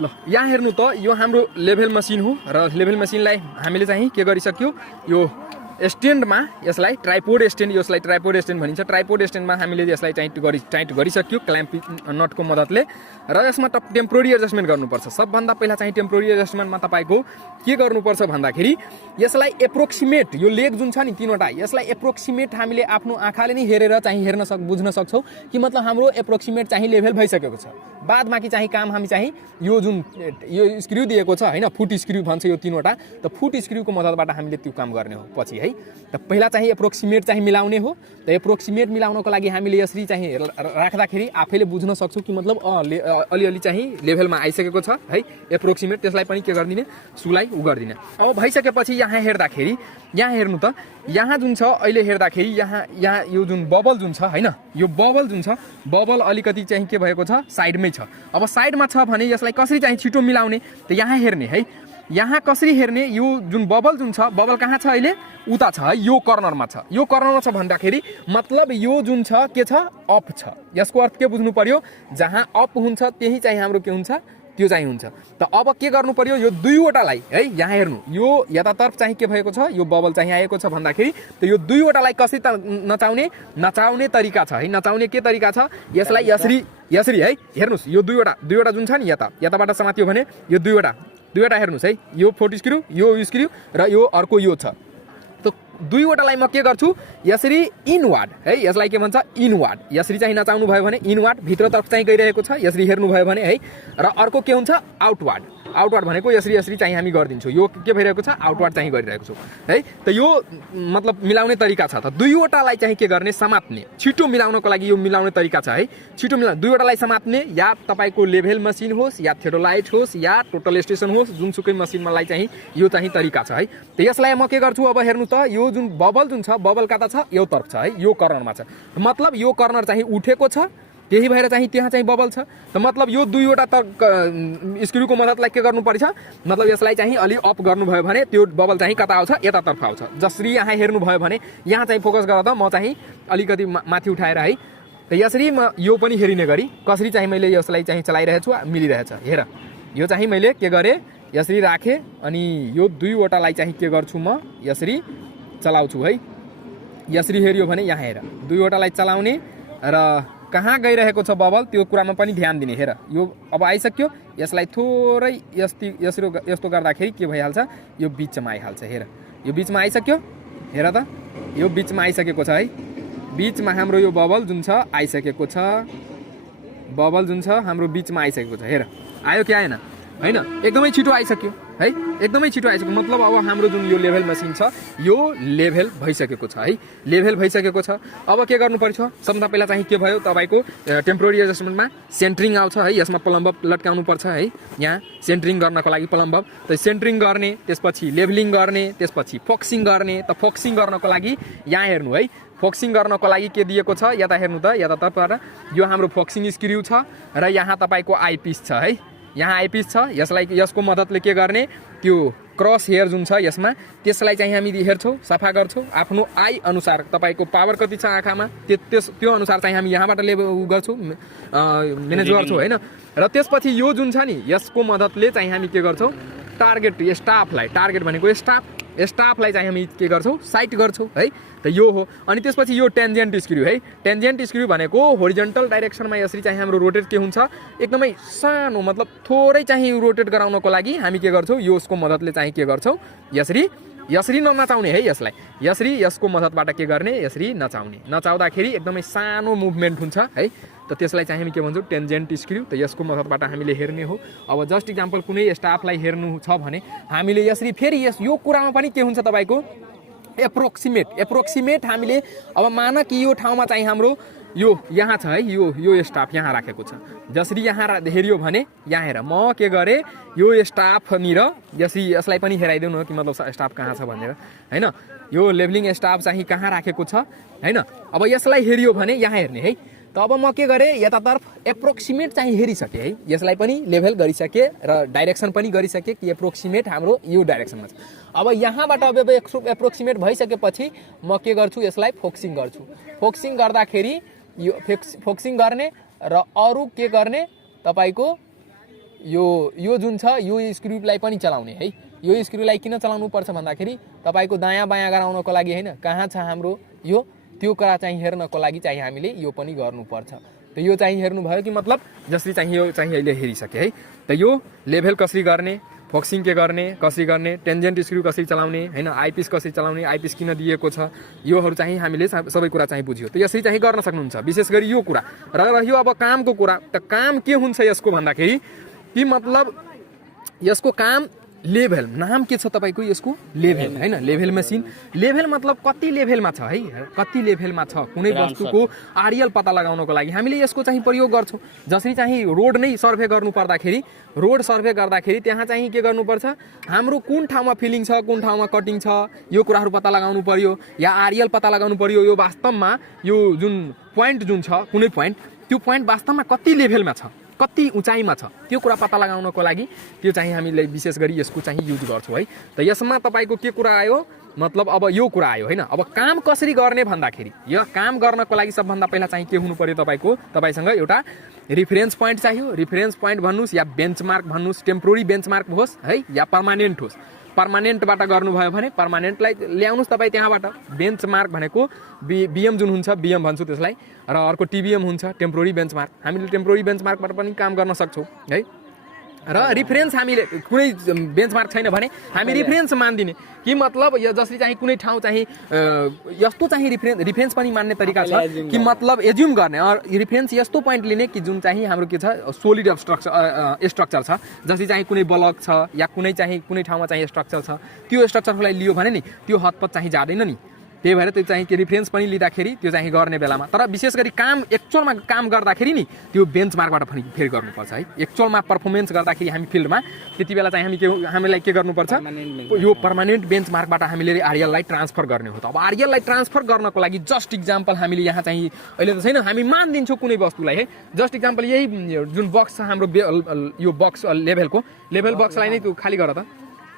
ल यहाँ हेर्नु त यो हाम्रो लेभल मसिन हो र लेभल मसिनलाई हामीले चाहिँ के गरिसक्यो यो स्ट्यान्डमा यसलाई ट्राइपोड स्ट्यान्ड यसलाई ट्राइपोड स्ट्यान्ड भनिन्छ ट्राइपोड स्ट्यान्डमा हामीले यसलाई टाइट गरिसक्यो क्ल्याम्प नटको मद्दतले र यसमा टेम्पोररी एडजस्टमेन्ट गर्नुपर्छ सबभन्दा पहिला चाहिँ टेम्पोररी एडजस्टमेन्टमा तपाईको के गर्नुपर्छ भन्दाखेरि यसलाई एप्रोक्सिमेट यो लेग जुन छ नि तीनवटा यसलाई एप्रोक्सिमेट हामीले आफ्नो आँखाले नै हेरेर चाहिँ बुझ्न सक्छौँ कि मतलब हाम्रो एप्रोक्सिमेट चाहिँ लेभल भइसकेको छ बादमा कि चाहिँ काम हामी चाहिँ यो जुन यो स्क्रु दिएको छ हैन फुट स्क्रु भन्छ यो तीनवटा त फुट स्क्रुको मद्दतबाट हामीले त्यो काम गर्ने हो पछि है त पहिला चाहिँ एप्रोक्सिमेट चाहिँ मिलाउने हो त एप्रोक्सिमेट मिलाउनको लागि हामीले यसरी चाहिँ राख्दाखेरि आफैले बुझ्न सक्छौँ कि मतलब अलिअलि चाहिँ लेभलमा आइसकेको छ है एप्रोक्सिमेट त्यसलाई पनि के गरिदिने सुलाई उ गरिदिने अब भइसकेपछि यहाँ हेर्दाखेरि यहाँ हेर्नु त यहाँ जुन छ अहिले हेर्दाखेरि यहाँ यो जुन बबल जुन छ हैन यो बबल जुन छ बबल अलिकति चाहिँ के भएको छ साइडमै छ अब साइडमा छ भने यसलाई कसरी चाहिँ छिटो मिलाउने त यहाँ हेर्ने है यहाँ कसरी हेर्ने यो जुन जुन छ बबल कहाँ छ अहिले उता छ है यो कर्नरमा छ भन्दाखेरि मतलब यो जुन छ के छ अप छ यसको अर्थ के बुझ्नु पर्यो जहाँ अप हुन्छ त्यही चाहिँ हाम्रो के हुन्छ त्यो चाहिँ हुन्छ त अब के गर्नु पर्यो यो दुईवटालाई है यहाँ हेर्नु यो यतातर्फ चाहिँ के भएको छ यो बबल चाहिँ आएको छ भन्दाखेरि त यो दुईवटालाई कसरी नचाउने तरिका छ है नचाउने के तरिका छ यसलाई यसरी है हेर्नुस् यो दुईवटा जुन छ नि यताबाट समात्यो भने यो दुईवटा हेर्नुस् है यो फोर्ट स्क्रु यो स्क्रु र यो अर्को यो छ त दुईवटालाई म के गर्छु यसरी इनवार्ड है यसलाई के भन्छ इनवार्ड यसरी चाहिँ नचाउनु भयो भने इनवार्ड भित्रतर्फ चाहिँ गइरहेको छ यसरी हेर्नु भयो भने है र अर्को के हुन्छ आउटवार्ड भनेको यसरी चाहिँ हामी गरिदिन्छौँ यो के भइरहेको छ आउटवार्ड चाहिँ गरिरहेको छु है त यो मतलब मिलाउने तरिका छ त दुईवटालाई चाहिँ के गर्ने समात्ने छिटो मिलाउनको लागि यो मिलाउने तरिका छ है छिटो दुईवटालाई समात्ने या तपाईको लेभल मसिन होस् या थेरोलाइट होस् या टोटल स्टेसन होस् जुनसुकै मसिनमालाई चाहिँ यो चाहिँ तरिका छ है त यसलाई म के गर्छु अब हेर्नु त यो जुन बबल जुन छ बबल कता छ यो तर्फ छ है यो कर्नरमा छ मतलब यो कर्नर चाहिँ उठेको छ त्यही भएर चाहिँ त्यहाँ चाहिँ बबल छ त मतलब यो दुईवटा स्क्रुको मद्दतलाई के गर्नु पर्छ मतलब यसलाई चाहिँ अलि अप गर्नुभयो भने त्यो बबल चाहिँ कता आउँछ यतातर्फ आउँछ जसरी यहाँ हेर्नुभयो भने यहाँ चाहिँ फोकस गरेर त म चाहिँ अलिकति माथि उठाएर है त यसरी म यो पनि हेरिने गरी कसरी चाहिँ मैले यसलाई चाहिँ चलाइरहेछु मिलिरहेछ हेर यो चाहिँ मैले के गरेँ यसरी राखेँ अनि यो दुईवटालाई चाहिँ के गर्छु म यसरी चलाउँछु है यसरी हेऱ्यो भने यहाँ हेर दुईवटालाई चलाउने र कहाँ गइरहेको छ बबल त्यो कुरामा पनि ध्यान दिने हेर यो अब आइसक्यो यसलाई थोरै यस्तो गर्दाखेरि के भइहाल्छ यो बिचमा आइहाल्छ हेर यो बिचमा आइसक्यो हेर त यो बिचमा आइसकेको छ है बिचमा हाम्रो यो बबल जुन छ आइसकेको छ बबल जुन छ हाम्रो बिचमा आइसकेको छ हेर आयो कि आएन हैन एकदमै छिटो आइसक्यो है एकदमै छिटो आइसक्यो मतलब अब हाम्रो जुन यो लेभल मसिन छ यो लेभल भइसकेको छ है लेभल भइसकेको छ अब के गर्नु पर्छ सबभन्दा पहिला चाहिँ के भयो तपाईको टेम्पोररी एडजस्टमेन्टमा सेन्टरिङ आउँछ है यसमा प्लम्ब लट्काउनु पर्छ है यहाँ सेन्टरिङ गर्नको लागि प्लम्ब त सेन्टरिङ गर्ने त्यसपछि लेभलिङ गर्ने त्यसपछि फोक्सिङ गर्ने त फोक्सिङ गर्नको लागि यहाँ हेर्नु है फोक्सिङ गर्नको लागि के दिएको छ यता हेर्नु त यतातर्फबाट यो हाम्रो फोक्सिङ स्क्रू छ र यहाँ तपाईको आइपिस छ है यहाँ आइपिस छ यसको मद्दतले के गर्ने त्यो क्रस हेयर जुन छ यसमा त्यसलाई चाहिँ हामी हेर्छौँ सफा गर्छौँ आफ्नो आई अनुसार तपाईको पावर कति छ आँखामा त्यो अनुसार चाहिँ हामी यहाँबाट गर्छौँ म्यानेज गर्छौँ हैन र त्यसपछि यो जुन छ नि यसको मद्दतले चाहिँ हामी के गर्छौँ टार्गेट भनेको स्टाफलाई चाहिँ हामी के गर्छौँ साइट गर्छौँ है त यो हो अनि त्यसपछि यो टेन्जेन्ट स्क्रू है टेन्जेन्ट स्क्रू भनेको होरिजन्टल डाइरेक्सनमा यसरी चाहिँ हाम्रो रोटेट के हुन्छ एकदमै सानो मतलब थोरै चाहिँ रोटेट गराउनको लागि हामी के गर्छौँ यसको मद्दतले चाहिँ के गर्छौँ यसरी नचाउने है यसलाई यसरी यसको मद्दतबाट के गर्ने यसरी नचाउँदाखेरि एकदमै सानो मुभमेन्ट हुन्छ है त त्यसलाई चाहिँ हामी के भन्छौँ टेन्जेन्ट स्क्रू त यसको मद्दतबाट हामीले हेर्ने हो अब जस्ट इक्जाम्पल कुनै स्टाफलाई हेर्नु छ भने हामीले यसरी फेरि यो कुरामा पनि के हुन्छ तपाईको एप्रोक्सिमेट हामीले अब मान कि यो ठाउँमा चाहिँ हाम्रो यो यहाँ छ है यो स्टाफ यहाँ राखेको छ जसरी यहाँ हेऱ्यो भने यहाँ हेर म के गरेँ यो स्टाफनिर यसलाई पनि हेराइदेऊ न कि मतलब स्टाफ कहाँ छ भनेर हैन यो लेभलिङ स्टाफ चाहिँ कहाँ राखेको छ हैन अब यसलाई हेऱ्यो भने यहाँ हेर्ने है त अब म के गरेँ यतातर्फ एप्रोक्सिमेट चाहिँ हेरिसकेँ है यसलाई पनि लेभल गरिसकेँ र डाइरेक्सन पनि गरिसकेँ कि एप्रोक्सिमेट हाम्रो यो डाइरेक्सनमा छ अब यहाँबाट अब एप्रोक्सिमेट भइसकेपछि म के गर्छु यसलाई फोक्सिङ गर्छु फोक्सिङ गर्दाखेरि यो फोक्सिङ गर्ने र अरू के गर्ने तपाईको यो जुन छ यो स्क्रुलाई पनि चलाउने है। यो स्क्रुलाई किन चलाउनु पर्छ भन्दाखेरि तपाईको दायाँ बायाँ गराउनको लागि हैन, कहाँ छ हाम्रो यो त्यो कुरा चाहिँ हेर्नको लागि चाहिँ हामीले यो पनि गर्नुपर्छ। त यो चाहिँ हेर्नुभयो कि मतलब जसरी चाहिँ यो चाहिँ अहिले हेरिसके है। त यो लेभल कसरी गर्ने, फोक्सिङ के गर्ने, कसरी गर्ने, टेन्जेन्ट स्क्रु कसरी चलाउने हैन, आइपिस कसरी चलाउने, आइपिस किन दिएको छ, योहरू चाहिँ हामीले सबै कुरा चाहिँ बुझ्यो। त यसरी चाहिँ गर्न सक्नुहुन्छ। विशेष गरी यो कुरा र रह्यो अब कामको कुरा। त काम के हुन्छ यसको भन्दाखेरि कि मतलब यसको काम लेभल, नाम के छ तपाईको यसको लेभल हैन, लेभल मसिन। लेभल मतलब कति लेभलमा छ है, कति लेभलमा छ कुनै वस्तुको आरएल पत्ता लगाउनको लागि हामीले यसको चाहिँ प्रयोग गर्छौं। जसरी चाहिँ रोड नै सर्भे गर्नु पर्दाखेरि, रोड सर्भे गर्दाखेरि त्यहाँ चाहिँ के गर्नुपर्छ, हाम्रो कुन ठाउँमा फिलिङ छ, कुन ठाउँमा कटिङ छ, यो कुराहरु पत्ता लगाउनु पर्यो या आरएल पत्ता लगाउनु पर्यो। यो वास्तवमा यो जुन प्वाइन्ट जुन छ कुनै प्वाइन्ट, त्यो प्वाइन्ट वास्तवमा कति लेभलमा छ, कति उचाइमा छ, त्यो कुरा पत्ता लगाउनको लागि त्यो चाहिँ हामीले विशेष गरी यसको चाहिँ युज गर्छौं है। त यसमा तपाईको के कुरा आयो, मतलब अब यो कुरा आयो हैन। अब काम कसरी गर्ने भन्दाखेरि यो काम गर्नको लागि सबभन्दा पहिला चाहिँ के हुनु पर्यो, तपाईसँग एउटा रिफरेन्स प्वाइन्ट चाहियो। रिफरेन्स प्वाइन्ट भन्नुस् या बेन्चमार्क भन्नुस्, टेम्पोररी बेन्चमार्क होस् है या पर्मानेन्ट होस्। पर्मानेन्टबाट गर्नुभयो भने पर्मानेन्टलाई ल्याउनुस् तपाईँ त्यहाँबाट। बेन्चमार्क भनेको बिएम जुन हुन्छ, बिएम भन्छौँ त्यसलाई, र अर्को टिबिएम हुन्छ टेम्पोररी बेन्चमार्क। हामीले टेम्पोररी बेन्चमार्कबाट पनि काम गर्न सक्छौँ है। र रिफरेन्स हामीले कुनै बेन्चमार्क छैन भने हामी रिफरेन्स मान्दिने कि मतलब यो जसरी चाहिँ कुनै ठाउँ चाहिँ यस्तो चाहिँ रिफरेन्स पनि मान्ने तरिका छ कि मतलब एज्युम गर्ने रिफरेन्स यस्तो पोइन्ट लिने कि जुन चाहिँ हाम्रो के छ सोलिड स्ट्रक्चर छ। जसरी चाहिँ कुनै ब्लक छ या कुनै ठाउँमा चाहिँ स्ट्रक्चर छ, त्यो स्ट्रक्चरलाई लियो भने नि त्यो हदपत चाहिँ जाँदैन नि। त्यही भएर त्यो चाहिँ रिफरेन्स पनि लिँदाखेरि त्यो चाहिँ गर्ने बेलामा, तर विशेष गरी काम एक्चुअलमा काम गर्दाखेरि नि त्यो बेन्चमार्कबाट पनि फेरि गर्नुपर्छ है। एक्चुअलमा पर्फर्मेन्स गर्दाखेरि हामी फिल्डमा त्यति बेला चाहिँ हामीलाई के गर्नुपर्छ, यो पर्मानेन्ट बेन्चमार्कबाट हामीले आरएललाई ट्रान्सफर गर्ने हो। त अब आरएललाई ट्रान्सफर गर्नको लागि जस्ट इक्जाम्पल हामीले यहाँ चाहिँ अहिले त छैन, हामी मानिदिन्छौँ कुनै वस्तुलाई है। जस्ट इक्जाम्पल यही जुन बक्स छ हाम्रो यो बक्स लेभल बक्सलाई नै त्यो खाली गर त,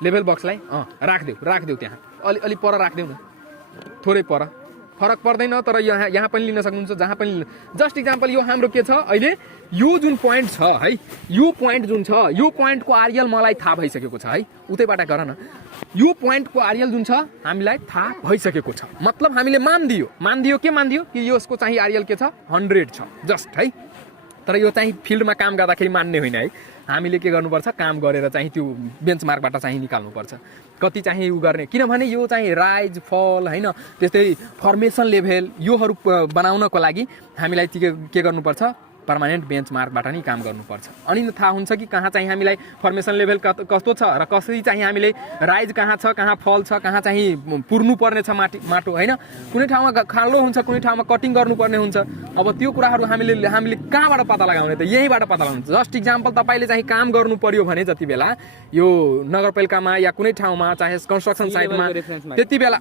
लेभल बक्सलाई राखिदेऊ त्यहाँ अलि पर राखिदेऊ न, थोरै पर, फरक पर्दैन। तर यहाँ पनि लिन सक्नुहुन्छ जहाँ पनि। जस्ट इक्जाम्पल यो हाम्रो के छ अहिले, यो जुन पोइन्ट छ है, यो पोइन्ट जुन छ, यो पोइन्टको आरएल मलाई थाहा भइसकेको छ है। उतैबाट गर न, यो पोइन्टको आरएल जुन छ हामीलाई थाहा भइसकेको छ। मतलब हामीले मान्दियो के मान्दियो कि यसको चाहिँ आरएल के छ 100 छ जस्ट है। तर यो चाहिँ फिल्डमा काम गर्दाखेरि मान्ने होइन है। हामीले के गर्नुपर्छ, काम गरेर चाहिँ त्यो बेन्चमार्कबाट चाहिँ निकाल्नुपर्छ कति चाहिँ उ गर्ने। किनभने यो चाहिँ राइज फल हैन, त्यस्तै फर्मेसन लेभल योहरू बनाउनको लागि हामीलाई के गर्नुपर्छ, पर्मानेन्ट बेन्चमार्कबाट नै काम गर्नुपर्छ। अनि थाहा हुन्छ कि कहाँ चाहिँ हामीलाई फर्मेसन लेभल कस्तो छ र कसरी चाहिँ हामीले राइज कहाँ छ, कहाँ फल छ, कहाँ चाहिँ पुर्नु पर्ने छ माटो हैन। कुनै ठाउँमा खाल्डो हुन्छ, कुनै ठाउँमा कटिङ गर्नुपर्ने हुन्छ। अब त्यो कुराहरू हामीले कहाँबाट पत्ता लगाउने, त यहीँबाट पत्ता लगाउनु। जस्ट इक्जाम्पल तपाईले चाहिँ काम गर्नु पर्यो भने जति बेला यो नगरपालिकामा या कुनै ठाउँमा चाहे कन्स्ट्रक्सन साइटमा, त्यति बेला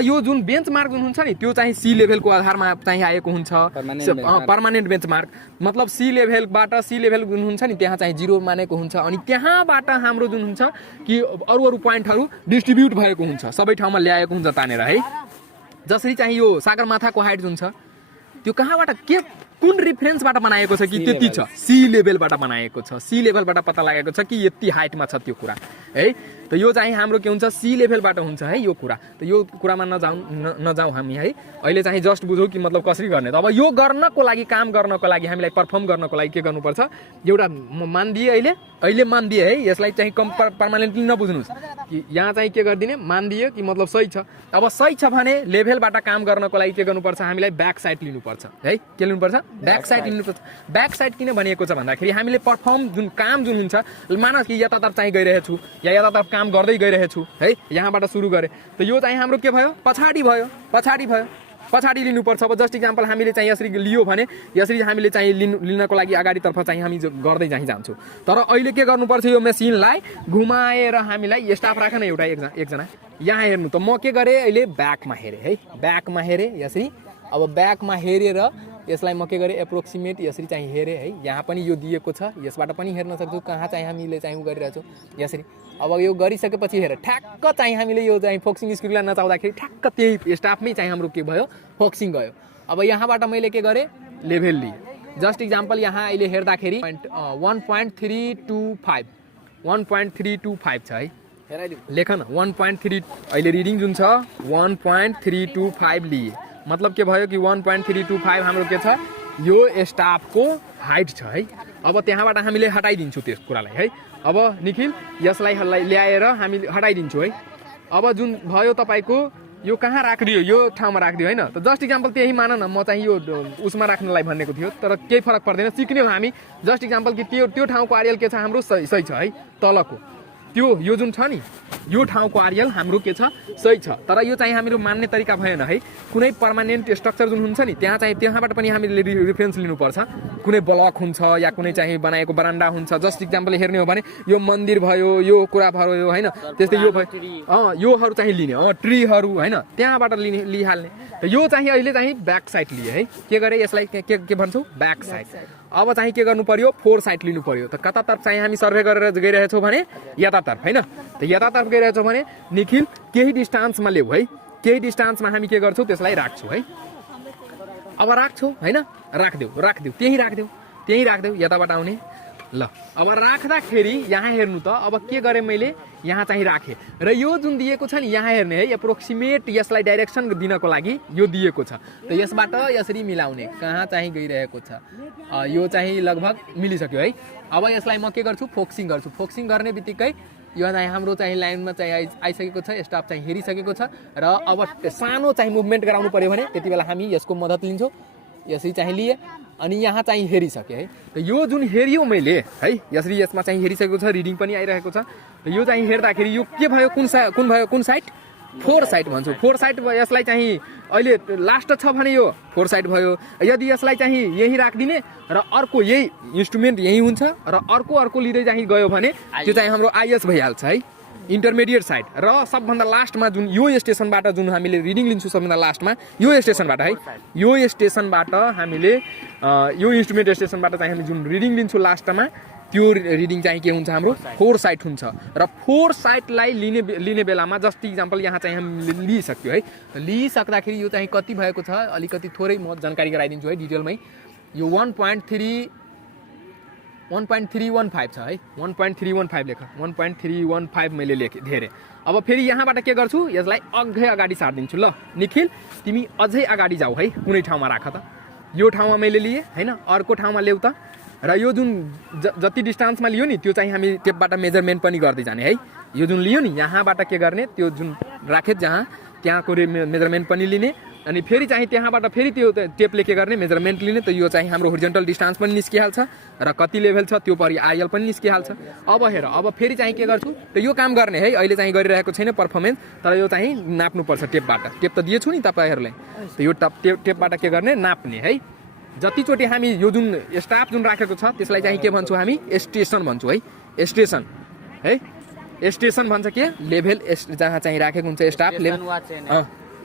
यो जुन बेन्चमार्क जुन हुन्छ नि त्यो चाहिँ सी लेभलको आधारमा चाहिँ आएको हुन्छ, पर्मानेन्ट बेन्चमार्क। मतलब सी लेभल जुन हुन्छ नि त्यहाँ चाहिँ 0 मानेको हुन्छ। अनि त्यहाँबाट हाम्रो जुन हुन्छ कि अरू पोइन्टहरू डिस्ट्रिब्युट भएको हुन्छ, सबै ठाउँमा ल्याएको हुन्छ तानेर है। जसरी चाहिँ यो सगरमाथाको हाइट जुन छ त्यो कहाँबाट कुन रिफरेन्सबाट बनाएको छ कि त्यति छ, सी लेभलबाट बनाएको छ, सी लेभलबाट पत्ता लागेको छ कि यति हाइटमा छ त्यो कुरा है। त यो चाहिँ हाम्रो के हुन्छ, सी लेभलबाट हुन्छ है यो कुरा। त यो कुरामा नजाउँ हामी है। अहिले चाहिँ जस्ट बुझौँ कि मतलब कसरी गर्ने। त अब यो गर्नको लागि, काम गर्नको लागि, हामीलाई पर्फर्म गर्नको लागि के गर्नुपर्छ, एउटा मानिदिए अहिले मानिदिए है। यसलाई चाहिँ पर्मानेन्टली नबुझ्नुहोस् कि यहाँ चाहिँ के गरिदिने, मानिदिए कि मतलब सही छ। अब सही छ भने लेभलबाट काम गर्नको लागि के गर्नुपर्छ, हामीलाई ब्याक साइड लिनुपर्छ है। के लिनुपर्छ, ब्याक साइड लिनुपर्छ। ब्याक साइड किन भनिएको छ भन्दाखेरि हामीले पर्फर्म जुन काम जुन हुन्छ, मानव कि यतातर्फ चाहिँ गइरहेछु या यतातर्फ काम गर्दै गइरहेछु है, यहाँबाट सुरु गरे त यो चाहिँ हाम्रो के भयो, पछाडि लिनुपर्छ। अब जस्ट इक्जाम्पल हामीले चाहिँ यसरी लियो भने यसरी हामीले चाहिँ लिनको लागि अगाडितर्फ चाहिँ हामी गर्दै चाहिँ जान्छौँ। तर अहिले के गर्नुपर्छ, यो मेसिनलाई घुमाएर हामीलाई स्टाफ राखेन एकजना यहाँ हेर्नु। त म के गरेँ अहिले ब्याकमा हेरेँ है, ब्याकमा हेरेँ यसरी। अब ब्याकमा हेरेर यसलाई म के गरेँ, एप्रोक्सिमेट यसरी चाहिँ हेरेँ है। यहाँ पनि यो दिएको छ, यसबाट पनि हेर्न सक्छौँ कहाँ चाहिँ हामीले चाहिँ उ गरिरहेछौँ यसरी। अब यो गरिसकेपछि हेर ठ्याक्क चाहिँ हामीले यो चाहिँ फोक्सिङ स्क्रुलाई नचाउँदाखेरि ठ्याक्क त्यही स्टाफमै चाहिँ हाम्रो के भयो, फोक्सिङ गयो। अब यहाँबाट मैले के गरेँ, लेभल लिएँ। जस्ट इक्जाम्पल यहाँ अहिले हेर्दाखेरि 1.325 छ है, लेख न 1.3 अहिले रिडिङ जुन छ 1.325 लिए, मतलब के भयो कि 1.325 हाम्रो के छ यो स्टाफको हाइट छ है। अब त्यहाँबाट हामीले हटाइदिन्छौँ त्यस कुरालाई है। अब निखिल यसलाई ल्याएर हामी हटाइदिन्छौँ है। अब जुन भयो तपाईँको यो कहाँ राखिदियो, यो ठाउँमा राखिदियो होइन। त जस्ट इक्जाम्पल त्यही मान न, म चाहिँ यो उसमा राख्नलाई भनेको थियो, तर केही फरक पर्दैन, सिक्ने हो हामी। जस्ट इक्जाम्पल कि त्यो ठाउँको आरियल के छ हाम्रो सही छ है, तलको त्यो यो जुन छ नि यो ठाउँको आरियल हाम्रो के छ सही छ। तर यो चाहिँ हाम्रो मान्ने तरिका भएन है। कुनै पर्मानेन्ट स्ट्रक्चर जुन हुन्छ नि त्यहाँ चाहिँ त्यहाँबाट पनि हामीले रिफरेन्स लिनुपर्छ। कुनै ब्लक हुन्छ या कुनै चाहिँ बनाएको बरान्डा हुन्छ। जस्ट इक्जाम्पल हेर्ने हो भने यो मन्दिर भयो, यो कुरा भयो होइन, त्यस्तै यो भयो योहरू चाहिँ लिने ट्रीहरू होइन, त्यहाँबाट लिइहाल्ने। त यो चाहिँ अहिले चाहिँ ब्याक साइड लिए है। के गरे यसलाई के भन्छौँ ब्याक साइड। अब चाहिँ के गर्नु पर्यो फोर साइड लिनु पर्यो। त कतातर्फ चाहिँ हामी सर्वे गरेर गइरहेछौँ भने यतातर्फ होइन। त यतातर्फ गइरहेछौँ भने निखिल केही डिस्टान्समा ल्याऊ है, केही डिस्टान्समा हामी के गर्छौँ त्यसलाई राख्छौँ है। अब राख्छौँ होइन, राखिदेऊ त्यहीँ राखिदेऊ यताबाट आउने। ल अब राख्दाखेरि यहाँ हेर्नु त, अब के गरेँ मैले यहाँ चाहिँ राखेँ र यो जुन दिएको छ नि यहाँ हेर्ने है, एप्रोक्सिमेट यसलाई डाइरेक्सन दिनको लागि यो दिएको छ। त यसबाट यसरी मिलाउने कहाँ चाहिँ गइरहेको छ, यो चाहिँ लगभग मिलिसक्यो है। अब यसलाई म के गर्छु फोकसिङ गर्छु। फोकसिङ गर्ने बित्तिकै यो चाहिँ हाम्रो चाहिँ लाइनमा चाहिँ आइसकेको छ, स्टाफ चाहिँ हेरिसकेको छ र अब सानो चाहिँ मुभमेन्ट गराउनु पर्यो भने त्यति बेला हामी यसको मद्दत लिन्छौँ। यसरी चाहिँ लिए अनि यहाँ चाहिँ हेरिसकेँ है। त यो जुन हेरियो मैले है, यसरी यसमा चाहिँ हेरिसकेको छ, रिडिङ पनि आइरहेको छ। त यो चाहिँ हेर्दाखेरि यो के भयो कुन साइड फोर साइड भन्छौँ। फोर साइड यसलाई चाहिँ अहिले लास्ट छ भने यो फोर साइड भयो। यदि यसलाई चाहिँ यही राखिदिने र अर्को यही इन्स्ट्रुमेन्ट यही हुन्छ र अर्को लिँदै चाहिँ गयो भने त्यो चाहिँ हाम्रो आइएस भइहाल्छ है, इन्टरमिडिएट साइड। र सबभन्दा लास्टमा जुन यो स्टेसनबाट जुन हामीले रिडिङ लिन्छौँ सबभन्दा लास्टमा यो स्टेसनबाट है, यो स्टेसनबाट हामीले यो इन्स्ट्रुमेन्ट स्टेसनबाट चाहिँ हामी जुन रिडिङ लिन्छौँ लास्टमा त्यो रिडिङ चाहिँ के हुन्छ हाम्रो फोर साइड हुन्छ। र फोर साइडलाई लिने बेलामा जस्ट इक्जाम्पल यहाँ चाहिँ हामीले लिइसक्यो है। लिइसक्दाखेरि यो चाहिँ कति भएको छ अलिकति थोरै म जानकारी गराइदिन्छु है डिटेलमै। यो 1.315 छ है, 1.315 लेख, 1.315 मैले लेखेँ धेरै। अब फेरि यहाँबाट के गर्छु यसलाई अगाडि सारिदिन्छु। ल निखिल तिमी अझै अगाडि जाऊ है, कुनै ठाउँमा राख त। यो ठाउँमा मैले लिएँ होइन, अर्को ठाउँमा ल्याऊ त। र यो जुन जति डिस्टान्समा लियो नि त्यो चाहिँ हामी टेपबाट मेजरमेन्ट पनि गर्दै जाने है। यो जुन लियो नि यहाँबाट के गर्ने त्यो जुन राखे त्यहाँको मेजरमेन्ट पनि लिने अनि फेरि चाहिँ त्यहाँबाट फेरि त्यो टेपले के गर्ने मेजरमेन्ट लिने। त यो चाहिँ हाम्रो होरिजेन्टल डिस्टान्स पनि निस्किहाल्छ र कति लेभल छ त्यो परि आइएल पनि निस्किहाल्छ। अब हेर अब फेरि चाहिँ के गर्छु त यो काम गर्ने है। अहिले चाहिँ गरिरहेको छैन पर्फर्मेन्स, तर यो चाहिँ नाप्नुपर्छ टेपबाट। टेप त दिएछु नि तपाईँहरूलाई, त यो टेपबाट के गर्ने नाप्ने है। जतिचोटि हामी यो जुन स्टाफ जुन राखेको छ त्यसलाई चाहिँ के भन्छौँ हामी स्टेसन भन्छौँ है। स्टेसन है, स्टेसन भन्छ के लेभल जहाँ चाहिँ राखेको हुन्छ स्टाफ लेभल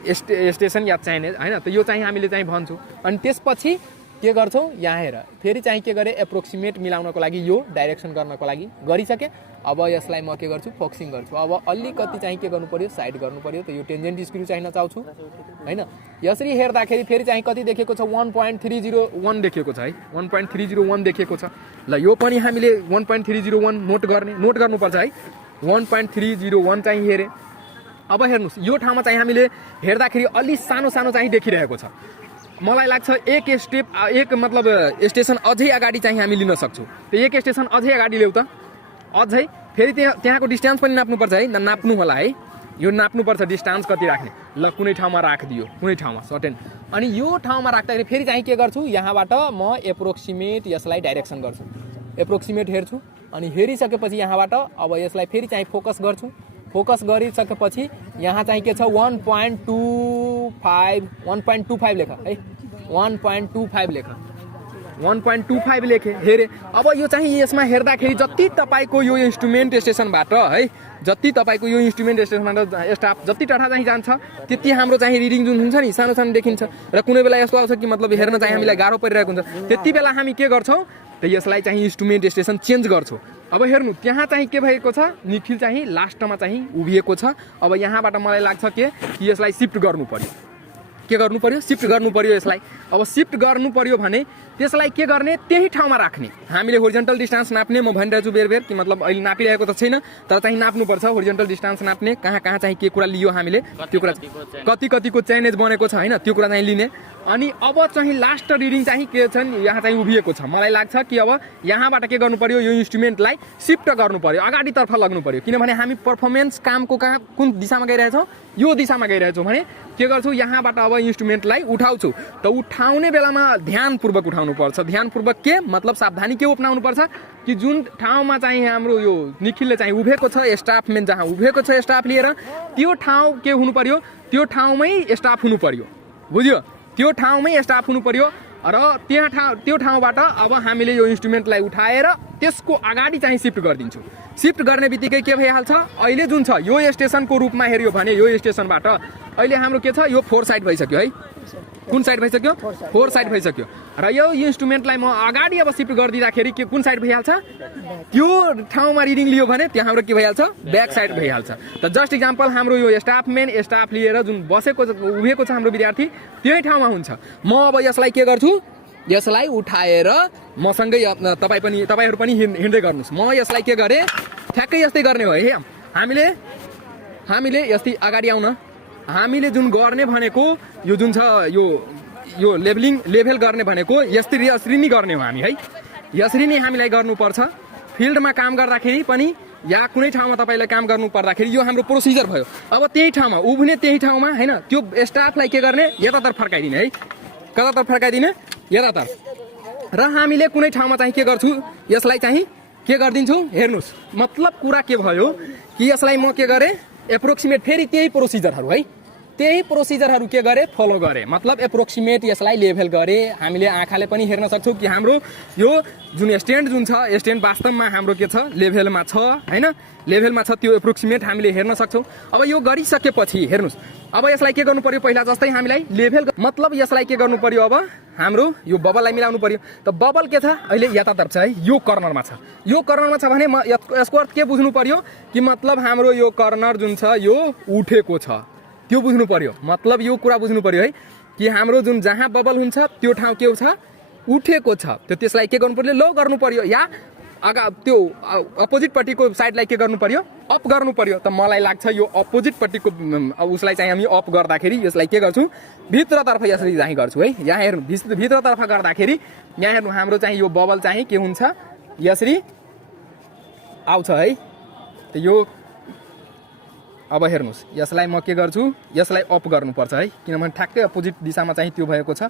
स्टेसन या च्यानेल होइन। त यो चाहिँ हामीले चाहिँ भन्छौँ। अनि त्यसपछि के गर्छौँ यहाँ हेर फेरि चाहिँ के गरेँ एप्रोक्सिमेट मिलाउनको लागि यो डाइरेक्सन गर्नको लागि गरिसकेँ। अब यसलाई म के गर्छु फोकसिङ गर्छु। अब अलिकति चाहिँ के गर्नु पर्यो साइड गर्नु पर्यो। त यो टेन्जेन्ट स्क्रु चाहिँ नचाउँछु होइन। यसरी हेर्दाखेरि फेरि चाहिँ कति देखेको छ 1.301 देखेको छ है, 1.301 देखेको छ। ल यो पनि हामीले 1.301 नोट गर्नुपर्छ है। 1.301 चाहिँ हेरेँ। अब हेर्नुहोस् यो ठाउँमा चाहिँ हामीले हेर्दाखेरि अलि सानो चाहिँ देखिरहेको छ। मलाई लाग्छ एक मतलब स्टेसन अझै अगाडि चाहिँ हामी लिन सक्छौँ। त्यो एक स्टेसन अझै अगाडि ल्याउ त अझै फेरि त्यहाँको डिस्टेन्स पनि नाप्नुपर्छ है, नाप्नु होला है। यो नाप्नुपर्छ डिस्टेन्स कति राख्ने। ल कुनै ठाउँमा राखिदियो, कुनै ठाउँमा सर्टेन। अनि यो ठाउँमा राख्दाखेरि फेरि चाहिँ के गर्छु यहाँबाट म एप्रोक्सिमेट यसलाई डाइरेक्सन गर्छु, एप्रोक्सिमेट हेर्छु। अनि हेरिसकेपछि यहाँबाट अब यसलाई फेरि चाहिँ फोकस गर्छु। फोकस गरिसकेपछि यहाँ चाहिँ के छ 1.25 लेख है, 1.25 लेख, 1.25 लेखेँ हेरेँ। अब यो चाहिँ यसमा हेर्दाखेरि जति तपाईँको यो इन्स्ट्रुमेन्ट स्टेसनबाट है, जति तपाईँको यो इन्स्ट्रुमेन्ट स्टेसनबाट स्टाफ जति टाढा चाहिँ जान्छ त्यति हाम्रो चाहिँ रिडिङ जुन हुन्छ नि सानो देखिन्छ। र कुनै बेला यस्तो आउँछ कि मतलब हेर्न चाहिँ हामीलाई गाह्रो परिरहेको हुन्छ। त्यति बेला हामी के गर्छौँ त यसलाई चाहिँ इन्स्ट्रुमेन्ट स्टेसन चेन्ज गर्छौँ। अब हेर्नु त्यहाँ चाहिँ के भएको छ निखिल चाहिँ लास्टमा चाहिँ उभिएको छ। अब यहाँबाट मलाई लाग्छ कि यसलाई सिफ्ट गर्नु पर्यो। के गर्नु पर्यो सिफ्ट गर्नु पर्यो यसलाई। अब शिफ्ट गर्नु पर्यो भने त्यसलाई के गर्ने त्यही ठाउँमा राख्ने हामीले होरिजन्टल डिस्टेन्स नाप्ने म भनिरहेछु बेर बेर कि मतलब अहिले नापिरहेको त छैन तर चाहिँ नाप्नुपर्छ होरिजन्टल डिस्टेन्स नाप्ने कहाँ कहाँ चाहिँ के कुरा लियो हामीले त्यो कुरा कतिको चेनेज बनेको छ हैन त्यो कुरा चाहिँ लिने अनि अब चाहिँ लास्ट रिडिङ चाहिँ के छ यहाँ चाहिँ उभिएको छ मलाई लाग्छ कि अब यहाँबाट के गर्नु पर्यो यो इन्स्ट्रुमेन्टलाई शिफ्ट गर्नु पर्यो अगाडितर्फ लग्नु पर्यो किनभने हामी पर्फर्मेन्स कामको कहाँ कुन दिशामा गइरहेछौँ यो दिशामा गइरहेछौँ भने के गर्छु यहाँबाट अब इन्स्ट्रुमेन्टलाई उठाउँछु त उठाउने बेलामा ध्यानपूर्वक उठाउनु पर्छ ध्यानपूर्वक के मतलब सावधानी के अपनाउनु पर्छ कि जुन ठाउँमा चाहिँ हाम्रो यो निखिलले चाहिँ उभिएको छ स्टाफमेन जहाँ उभिएको छ स्टाफ लिएर त्यो ठाउँ के हुनु पर्यो त्यो ठाउँमै स्टाफ हुनु पर्यो बुझ्यो त्यो ठाउँमै स्टाफ हुनु पर्यो र त्यो ठाउँबाट अब हामीले यो इन्स्ट्रुमेन्टलाई उठाएर त्यसको अगाडि चाहिँ शिफ्ट गरिदिन्छु शिफ्ट गर्ने बित्तिकै के भइहाल्छ अहिले जुन छ यो स्टेसनको रूपमा हेऱ्यो भने यो स्टेसनबाट अहिले हाम्रो के छ यो 4 साइड भइसक्यो है कुन साइड भइसक्यो 4 साइड भइसक्यो र यो इन्स्ट्रुमेन्टलाई म अगाडि अब शिफ्ट गरिदिँदाखेरि के कुन साइड भइहाल्छ त्यो ठाउँमा रिडिङ लियो भने त्यहाँ हाम्रो के भइहाल्छ ब्याक साइड भइहाल्छ त जस्ट इक्जाम्पल हाम्रो यो स्टाफ लिएर जुन बसेको उभिएको छ हाम्रो विद्यार्थी त्यही ठाउँमा हुन्छ म अब यसलाई के गर्छु यसलाई उठाएर मसँगै तपाईहरु पनि हिँड्दै गर्नुस् म यसलाई के गरे ठ्याक्कै यस्तै गर्ने हो है हामीले यस्तै अगाडि आउन हामीले जुन गर्ने भनेको यो जुन छ यो लेभल गर्ने भनेको यसरी नै गर्ने हो हामी है यसरी नै हामीलाई गर्नुपर्छ फिल्डमा काम गर्दाखेरि पनि या कुनै ठाउँमा तपाईलाई काम गर्नु पर्दाखेरि यो हाम्रो प्रोसिजर भयो अब त्यही ठाउँमा उभिने त्यही ठाउँमा हैन त्यो स्टाफलाई के गर्ने यतातर्फ फर्काइदिने है कतातर्फ फर्काइदिने यतातर्फ र हामीले कुनै ठाउँमा चाहिँ के गर्छु यसलाई चाहिँ के गर्दिन्छु हेर्नुस् मतलब कुरा के भयो कि यसलाई म के गरे एप्रोक्सिमेट फेरि त्यही प्रोसिजरहरू है त्यही प्रोसिजरहरू के गरे फलो गरे मतलब एप्रोक्सिमेट यसलाई लेभल गरे हामीले आँखाले पनि हेर्न सक्छौँ कि हाम्रो यो जुन स्ट्यान्ड जुन छ स्ट्यान्ड वास्तवमा हाम्रो के छ लेभलमा छ हैन लेभलमा छ त्यो एप्रोक्सिमेट हामीले हेर्न सक्छौँ अब यो गरिसकेपछि हेर्नुस् अब यसलाई के गर्नु पर्यो पहिला जस्तै हामीलाई लेभल मतलब यसलाई के गर्नु पर्यो अब हाम्रो यो बबललाई मिलाउनु पर्यो त बबल के छ अहिले यतातर्फ छ है यो कर्नरमा छ भने म यसको अर्थ के बुझ्नु पर्यो कि मतलब हाम्रो यो कर्नर जुन छ यो उठेको छ त्यो बुझ्नु पर्यो मतलब यो कुरा बुझ्नु पर्यो है कि हाम्रो जुन जहाँ बबल हुन्छ त्यो ठाउँ के छ उठेको छ त त्यसलाई के गर्नु पर्यो लो गर्नु पर्यो या त्यो अपोजिट पट्टिको साइडलाई के गर्नु पर्यो अप गर्नु पर्यो त मलाई लाग्छ यो अपोजिट पट्टिको उसलाई चाहिँ हामी अप गर्दाखेरि यसलाई के गर्छौँ भित्रतर्फ यसरी चाहिँ गर्छु है यहाँ हेर्नु भित्रतर्फ गर्दाखेरि यहाँ हेर्नु हाम्रो चाहिँ यो बबल चाहिँ के हुन्छ यसरी आउँछ है त यो अब हेर्नुस् यसलाई म के गर्छु यसलाई अप गर्नुपर्छ है किनभने ठ्याक्कै अपोजिट दिशामा चाहिँ त्यो भएको छ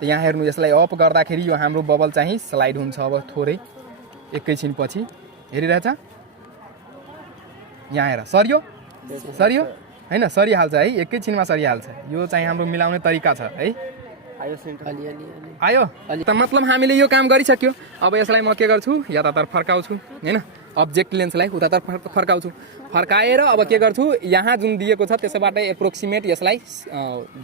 त यहाँ हेर्नु यसलाई अप गर्दाखेरि यो हाम्रो बबल चाहिँ स्लाइड हुन्छ अब थोरै एकैछिन पछि हेरिरहेछ यहाँ हेर सरियो हैन सरिहाल्छ है एकैछिनमा सरिहाल्छ यो चाहिँ हाम्रो मिलाउने तरिका छ है आयो त मतलब हामीले यो काम गरिसक्यो अब यसलाई म के गर्छु यतातर्फ फर्काउँछु हैन अब्जेक्ट लेन्सलाई उतातर्फ फर्काउँछु फर्काएर अब के गर्छु यहाँ जुन दिएको छ त्यसबाट एप्रोक्सिमेट यसलाई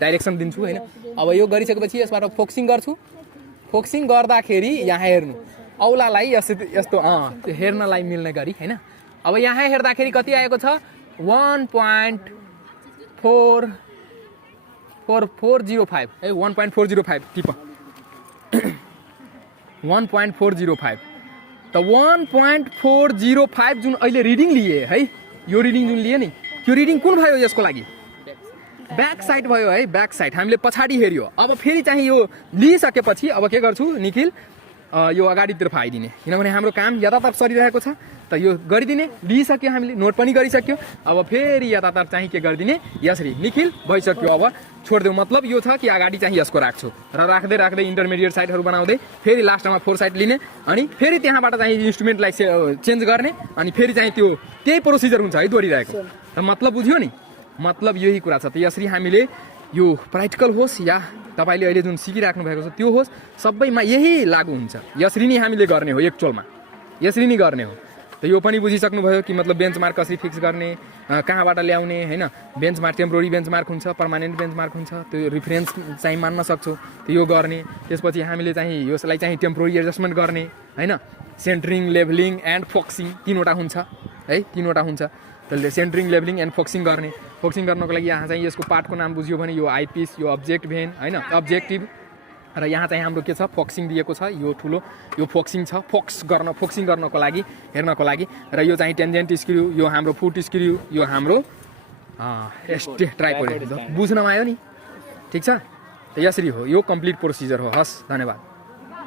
डाइरेक्सन दिन्छु हैन अब यो गरिसकेपछि यसबाट फोकसिङ गर्छु फोकसिङ गर्दाखेरि यहाँ हेर्नु औलालाई यस्तो हेर्नलाई मिल्ने गरी हैन अब यहाँ हेर्दाखेरि कति आएको छ 1.405 है 1.405 टिप 1.405 त 1.405 जुन अहिले रिडिङ लिए है यो रिडिङ जुन लिए नि त्यो रिडिङ कुन भयो यसको लागि ब्याक साइड भयो है ब्याक साइड हामीले पछाडि हेर्यो अब फेरि चाहिँ यो लिइसकेपछि अब के गर्छु निखिल यो अगाडितिर आइदिने किनभने हाम्रो काम यतातर्फ सरिरहेको छ त यो गरिदिने लिइसक्यो हामीले नोट पनि गरिसक्यो अब फेरि यतातर्फ चाहिँ के गरिदिने यसरी निखिल भइसक्यो अब छोड्देऊ मतलब यो छ कि अगाडि चाहिँ यसको राख्छु र राख्दै राख्दै इन्टरमिडिएट साइडहरू बनाउँदै फेरि लास्टमा 4 साइड लिने अनि फेरि त्यहाँबाट चाहिँ इन्स्ट्रुमेन्टलाई चेन्ज गर्ने अनि फेरि चाहिँ त्यो त्यही प्रोसिजर हुन्छ है दोहोरिरहेको र मतलब बुझ्यो नि मतलब यही कुरा छ त यसरी हामीले यो प्र्याक्टिकल होस् या तपाईले अहिले जुन सिकिराख्नु भएको छ त्यो होस् सबैमा यही लागू हुन्छ यसरी नै हामीले गर्ने हो एकचोलमा यसरी नै गर्ने हो त यो पनि बुझिसक्नु भयो कि मतलब बेन्चमार्क कसरी फिक्स गर्ने कहाँबाट ल्याउने हैन बेन्चमार्क टेम्पोररी बेन्चमार्क हुन्छ पर्मानेन्ट बेन्चमार्क हुन्छ त्यो रिफरेन्स चाहिँ मान्न सक्छौ त यो गर्ने त्यसपछि हामीले चाहिँ यसलाई चाहिँ टेम्पोररी एडजस्टमेन्ट गर्ने हैन सेन्टरिङ लेभलिङ एन्ड फोकसिङ तीनवटा हुन्छ है तीनवटा हुन्छ त्यसले सेन्टरिङ लेभलिङ एन्ड फोकसिङ गर्नको लागि यहाँ चाहिँ यसको पार्टको नाम बुझ्यो भने यो आइपिस यो अब्जेक्ट भेन हैन अब्जेक्टिभ र यहाँ चाहिँ हाम्रो के छ फोक्सिङ दिएको छ यो ठुलो यो फोक्सिङ छ फोक्सिङ गर्नको लागि हेर्नको लागि र यो चाहिँ टेन्जेन्ट स्क्रु यो हाम्रो फुट स्क्रु यो हाम्रो ट्राइपोड बुझ्नमा आयो नि ठीक छ यसरी हो यो कम्प्लिट प्रोसिजर हो हस् धन्यवाद